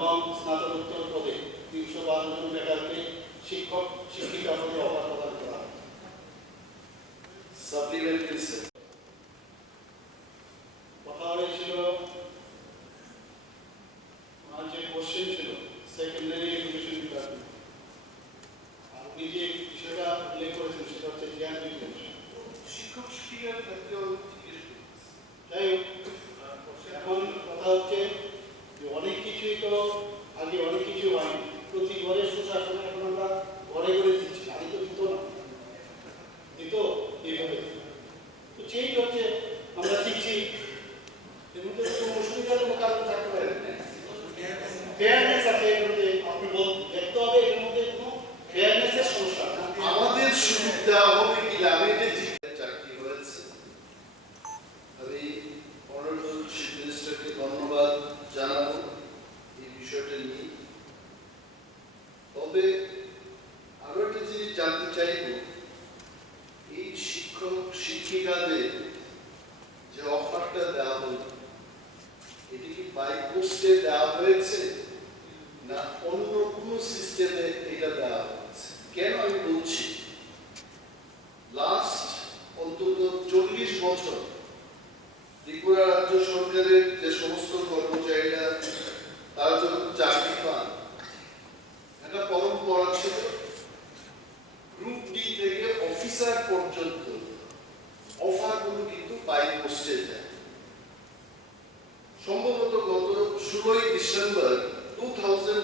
এবং স্নাতকোত্তর পদে তিনশো বারো জন বেকারকে শিক্ষক শিক্ষিকা পদে অফার প্রদান করা হয় সাপ্লিমেন্টারি স্যার কথা হয়েছিল ওনার যে কোশ্চেন ছিল সেকেন্ডারি এডুকেশন ডিপার্টমেন্ট আর উনি যে বিষয়টা উল্লেখ করেছেন সেটা হচ্ছে জ্ঞান বিজ্ঞান শিক্ষক শিক্ষিকার ক্ষেত্রেও জিজ্ঞেস করছি যাই হোক এখন কথা হচ্ছে অনেক কিছুই তো আগে অনেক কিছু হয়নি প্রতি ঘরে সুশাসন এখন আমরা ঘরে ঘরে দিচ্ছি, আগে তো দিত না। দিত এইভাবে। তো সেই হচ্ছে আমরা দিচ্ছি। এর থাকতে পারে। ফেয়ারনেস এর মধ্যে এর মধ্যে কোনো ফেয়ারনেসের সমস্যা আমাদের দেওয়া হবে কি না? এটা জিজ্ঞাসা চাকরি হয়েছে আমি অনারেবল চিফ মিনিস্টারকে ধন্যবাদ জানাব এই বিষয়টা নিয়ে তবে আরও একটা জিনিস জানতে চাইব। এই শিক্ষক, শিক্ষিকাদের যে অফারটা দেওয়া হলো, এটি কি বাই পোস্টে দেওয়া হয়েছে না অন্য কোনো সিস্টেমে এটা দেওয়া হয়েছে? কেন আমি বলছি? লাস্ট অন্তত চল্লিশ বছর ত্রিপুরা রাজ্য সরকারের যে সমস্ত পোস্টে যায় সম্ভবত গত ষোলোই ডিসেম্বর টু থাউজেন্ড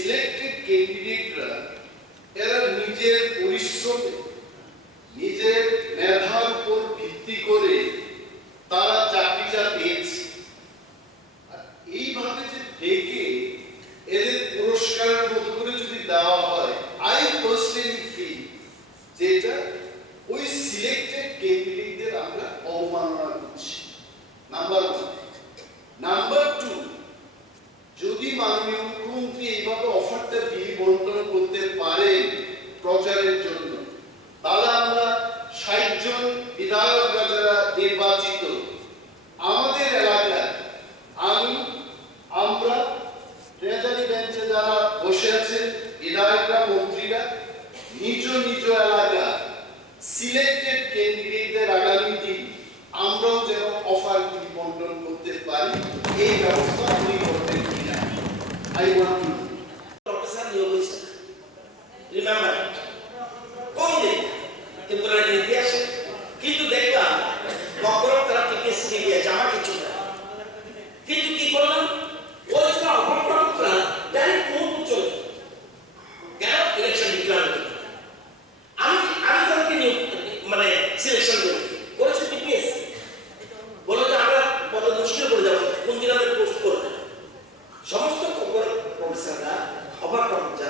সিলেক্টেড ক্যান্ডিডেটরা এরা নিজের পরিশ্রমে, নিজের মেধার উপর ভিত্তি করে তারা চাকরিটা পেয়েছে। এইভাবে যে ডেকে এদের পুরস্কারের মতো করে যদি দেওয়া হয়, আই পার্সোনালি ক্যান্ডিডেটদের আগামী দিন আমরাও যেন বন্টন করতে পারি, এই ব্যবস্থা আমি করবেন কিনা? I want to 엄마가 문자